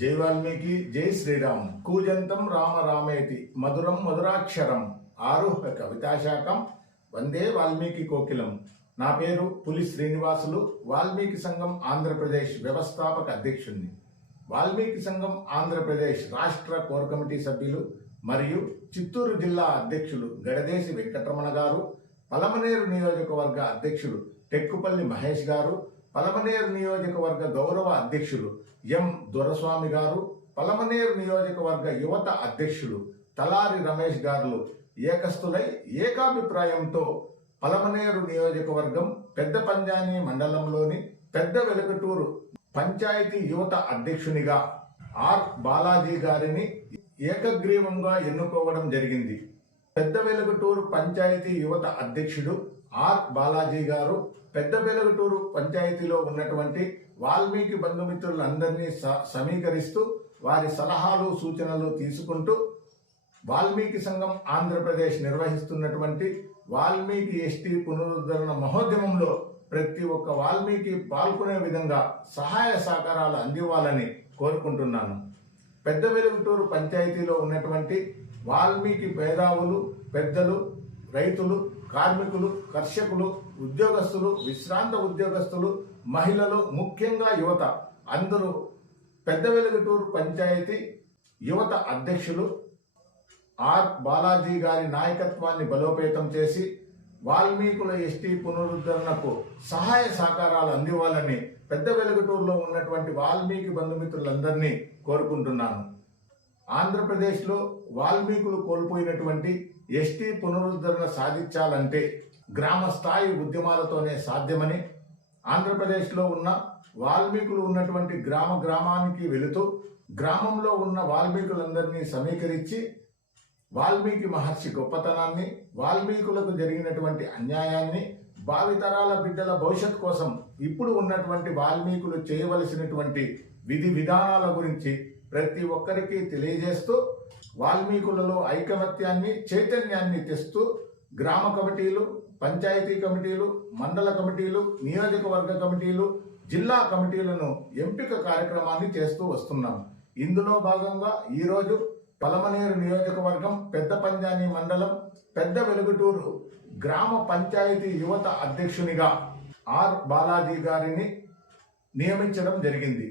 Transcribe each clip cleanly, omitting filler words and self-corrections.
జై వాల్మీకి జై శ్రీరామ్ కూజంతం రామ రామేతి మధురం మధురాక్షరం ఆరుహ్య కవితాశాఖం వందే వాల్మీకి కోకిలం. నా పేరు పులి శ్రీనివాసులు. వాల్మీకి సంఘం ఆంధ్రప్రదేశ్ వ్యవస్థాపక అధ్యక్షుడిని. వాల్మీకి సంఘం ఆంధ్రప్రదేశ్ రాష్ట్ర కోర్ కమిటీ సభ్యులు మరియు చిత్తూరు జిల్లా అధ్యక్షులు గడదేశి వెంకటరమణ గారు, పలమనేరు నియోజకవర్గ అధ్యక్షులు టెక్కుపల్లి మహేష్ గారు, పలమనేరు నియోజకవర్గ గౌరవ అధ్యక్షులు ఎం దొరస్వామి గారు, పలమనేరు నియోజకవర్గ యువత అధ్యక్షులు తలారి రమేష్ గారు ఏకస్తులై ఏకాభిప్రాయంతో పలమనేరు నియోజకవర్గం పెద్ద పంజాని మండలంలోని పెద్ద వెలుగటూరు పంచాయతీ యువత అధ్యక్షునిగా ఆర్ బాలాజీ గారిని ఏకగ్రీవంగా ఎన్నుకోవడం జరిగింది. పెద్ద వెలుగటూరు పంచాయతీ యువత అధ్యక్షుడు ఆర్ బాలాజీ గారు పెద్ద వెలుగటూరు పంచాయతీలో ఉన్నటువంటి వాల్మీకి బంధుమిత్రులందరినీ సమీకరిస్తూ వారి సలహాలు సూచనలు తీసుకుంటూ వాల్మీకి సంఘం ఆంధ్రప్రదేశ్ నిర్వహిస్తున్నటువంటి వాల్మీకి ఎస్టీ పునరుద్ధరణ మహోద్యమంలో ప్రతి ఒక్క వాల్మీకి పాల్గొనే విధంగా సహాయ సహకారాలు అందివ్వాలని కోరుకుంటున్నాను. పెద్ద వెలుగటూరు పంచాయతీలో ఉన్నటువంటి వాల్మీకి మేధావులు, పెద్దలు, రైతులు, కార్మికులు, కర్షకులు, ఉద్యోగస్తులు, విశ్రాంత ఉద్యోగస్తులు, మహిళలు, ముఖ్యంగా యువత అందరూ పెద్ద వెలుగటూరు పంచాయతీ యువత అధ్యక్షులు ఆర్ బాలాజీ గారి నాయకత్వాన్ని బలోపేతం చేసి వాల్మీకుల ఎస్టీ పునరుద్ధరణకు సహాయ సహకారాలు అందివ్వాలని పెద్ద వెలుగటూరులో ఉన్నటువంటి వాల్మీకి బంధుమిత్రులందరినీ కోరుకుంటున్నాను. ఆంధ్రప్రదేశ్లో వాల్మీకులు కోల్పోయినటువంటి ఎస్టీ పునరుద్ధరణ సాధించాలంటే గ్రామ స్థాయి ఉద్యమాలతోనే సాధ్యమని, ఆంధ్రప్రదేశ్లో ఉన్న వాల్మీకులు ఉన్నటువంటి గ్రామానికి వెళుతూ గ్రామంలో ఉన్న వాల్మీకులందరినీ సమీకరించి వాల్మీకి మహర్షి గొప్పతనాన్ని, వాల్మీకులకు జరిగినటువంటి అన్యాయాన్ని, భావితరాల బిడ్డల భవిష్యత్ కోసం ఇప్పుడు ఉన్నటువంటి వాల్మీకులు చేయవలసినటువంటి విధి విధానాల గురించి ప్రతి ఒక్కరికి తెలియజేస్తూ వాల్మీకులలో ఐకమత్యాన్ని, చైతన్యాన్ని తెస్తూ గ్రామ కమిటీలు, పంచాయతీ కమిటీలు, మండల కమిటీలు, నియోజకవర్గ కమిటీలు, జిల్లా కమిటీలను ఎంపిక కార్యక్రమాన్ని చేస్తూ వస్తున్నాం. ఇందులో భాగంగా ఈరోజు పలమనేరు నియోజకవర్గం పెద్ద పంజాని మండలం పెద్ద వెలుగటూరు గ్రామ పంచాయతీ యువత అధ్యక్షునిగా ఆర్ బాలాజీ గారిని నియమించడం జరిగింది.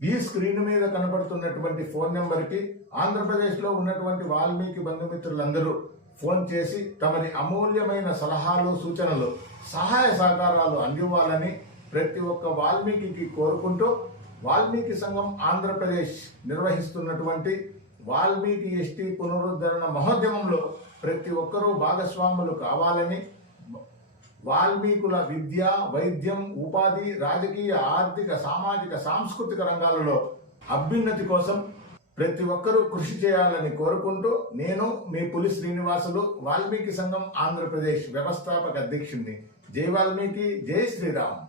ఈ స్క్రీన్ మీద కనబడుతున్నటువంటి ఫోన్ నెంబర్కి ఆంధ్రప్రదేశ్లో ఉన్నటువంటి వాల్మీకి బంధుమిత్రులందరూ ఫోన్ చేసి తమది అమూల్యమైన సలహాలు, సూచనలు, సహాయ సహకారాలు అందివ్వాలని ప్రతి ఒక్క వాల్మీకి కోరుకుంటూ వాల్మీకి సంఘం ఆంధ్రప్రదేశ్ నిర్వహిస్తున్నటువంటి వాల్మీకి ఎస్టీ పునరుద్ధరణ మహోద్యమంలో ప్రతి ఒక్కరూ భాగస్వాములు కావాలని, వాల్మీకుల విద్య, వైద్యం, ఉపాధి, రాజకీయ, ఆర్థిక, సామాజిక, సాంస్కృతిక రంగాలలో అభ్యున్నతి కోసం ప్రతి ఒక్కరూ కృషి చేయాలని కోరుకుంటూ నేను మీ పులి శ్రీనివాసులు, వాల్మీకి సంఘం ఆంధ్రప్రదేశ్ వ్యవస్థాపక అధ్యక్షుడిని. జై వాల్మీకి, జై శ్రీరామ్.